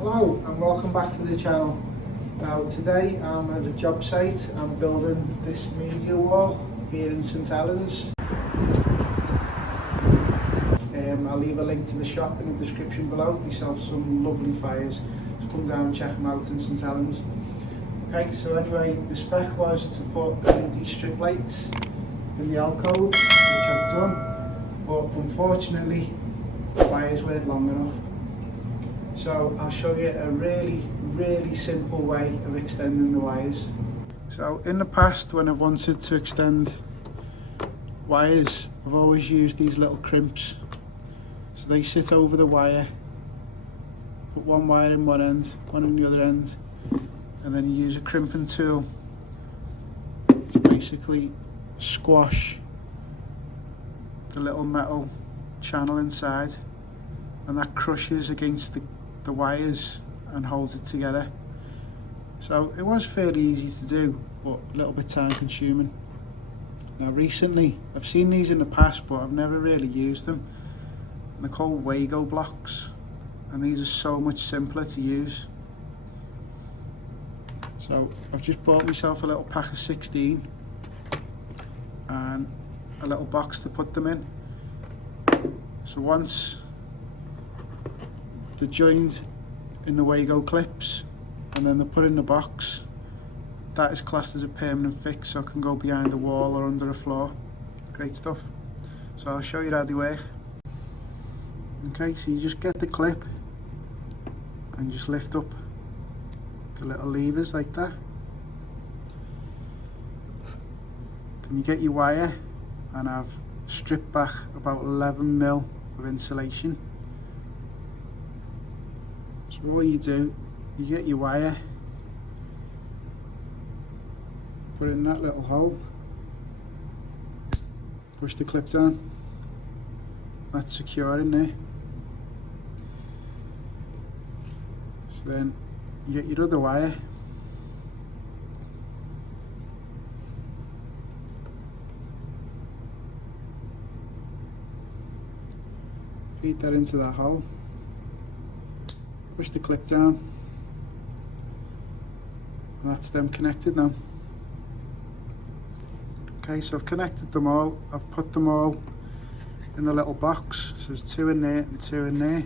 Hello and welcome back to the channel. Now today I'm at a job site. I'm building this media wall here in St Helens. I'll leave a link to the shop in the description below. They sell some lovely fires, so come down and check them out in St Helens. Okay, so anyway, the spec was to put LED strip lights in the alcove, which I've done, but unfortunately the wires weren't long enough. So I'll show you a really simple way of extending the wires. So in the past, when I've wanted to extend wires, I've always used these little crimps. So they sit over the wire, put one wire in one end, one in the other end, and then you use a crimping tool to basically squash the little metal channel inside, and that crushes against the wires and holds it together. So it was fairly easy to do, but a little bit time consuming. Now recently, I've seen these in the past, but I've never really used them. And they're called Wago blocks, and these are so much simpler to use. So I've just bought myself a little pack of 16 and a little box to put them in. So once they're joined in the Wago clips and then they're put in the box, that is classed as a permanent fix, so it can go behind a wall or under a floor. Great stuff. So I'll show you how they work. Okay, so you just get the clip and just lift up the little levers like that. Then you get your wire, and I've stripped back about 11mm of insulation. So all you do, you get your wire, put it in that little hole, push the clip down, that's secure in there. So then you get your other wire, feed that into that hole, push the clip down, and that's them connected now. Okay, so I've connected them all, I've put them all in the little box, so there's 2 in there and 2 in there.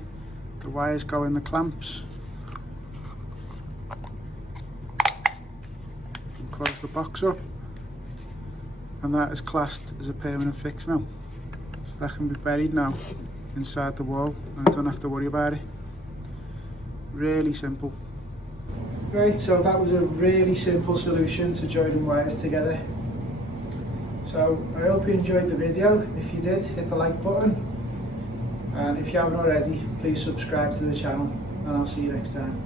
The wires go in the clamps, and close the box up, and that is classed as a permanent fix now. So that can be buried now inside the wall and I don't have to worry about it. Really simple. Right, so that was a really simple solution to joining wires together. So I hope you enjoyed the video. If you did, hit the like button, and if you haven't already, please subscribe to the channel, and I'll see you next time.